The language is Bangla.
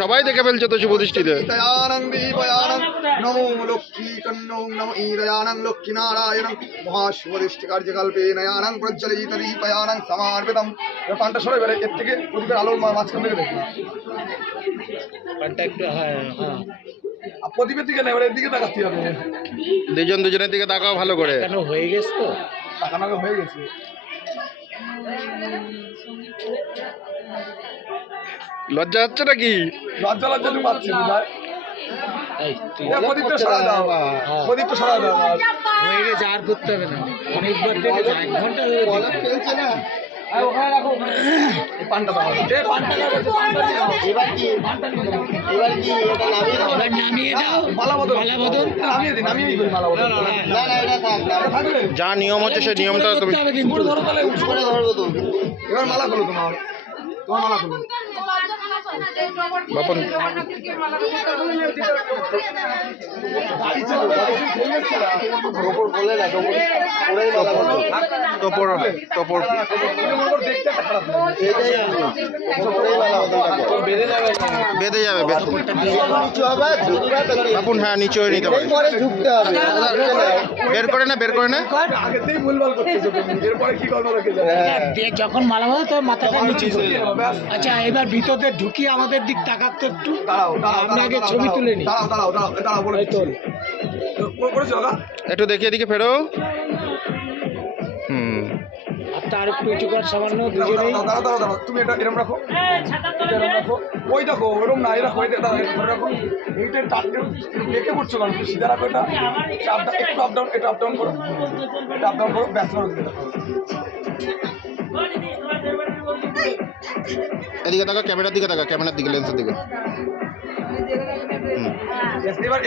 সবাই দেখে ফেলছে তো শুভ দৃষ্টিতে। নমো লক্ষ্মী কন্যৌ নম ঈদয়ানং লক্ষ্মী নারায়ণং মহাশুভদৃষ্টি কার্যকল্পে নয়ানং প্রজ্বলিত দীপয়ানং সমার্পিতম। পানটা সরে বেড়ে এর থেকে প্রদীপের আলোর মাঝখান থেকে দেখলাম পানটা একটু হ্যাঁ হ্যাঁ প্রদীপের দিকে নেই, এর দিকে তাকাতে হবে। দুজন দুজনের দিকে তাকাও ভালো করে। কেন হয়ে গেছে তো তাকানো হয়ে গেছে। লজ্জা হচ্ছে নাকি? লজ্জা লজ্জা তুমি পাচ্ছি ভাই। এই তুই প্রদীপটা সরা দাও, প্রদীপটা সরা দাও। হয়ে গেছে, আর করতে হবে না। অনেকবার দেখেছি, 1 ঘন্টা ধরে ফেলছে না। ওখানে রাখো এই পানটা দাও। এই পানটা দাও, পানটা দাও। এবার কি এটা নামিয়ে দাও। মালা বদল, মালা বদল নামিয়ে দিন, নামিয়েই করি মালা বদল। না না এটা থাক, এটা থাকবে। যা নিয়ম হচ্ছে সেই নিয়মটা তুমি উপরে ধরো, তাহলে উপরে ধরবো তো। এবার মালা খুলো তোমার মালা খুলো। বাপন টপর টপর বেঁধে যাবে। বাপুন হ্যাঁ নিচে হয়ে নিতে পারে। বের করে না, বের করে না। আগেতেই ভুলভাল করতেছো তুমি, এরপরে কি করবে রেখে যাবে। যখন মালা বদল তোর মাথাটা নিচু করে। আচ্ছা এবার ভিতরে ঢুকিয়ে আমাদের দিক তাকাতে একটু। দাঁড়াও আমি আগে ছবি তুলে নিই। দাঁড়াও বলে চল করেছো না। একটু দেখি এদিকে ফেরো। হুম আর তার একটু উঁচু কর সামান্য দুজনেই। দাঁড়াও তুমি এটা এরকম রাখো, এরকম রাখো। ওই দেখো এরকম না, এরকম ওই ধরে রাখো। এইটা দেখে পড়ছো কারণ সিধা রাখো। এটা একটু আপ ডাউন, এটা আপ ডাউন করো, এটা আপ ডাউন করো, ব্যাস করো। এদিকে তাকা, ক্যামেরার দিকে তাকা, ক্যামেরার দিকে, লেন্সের দিকে। এবার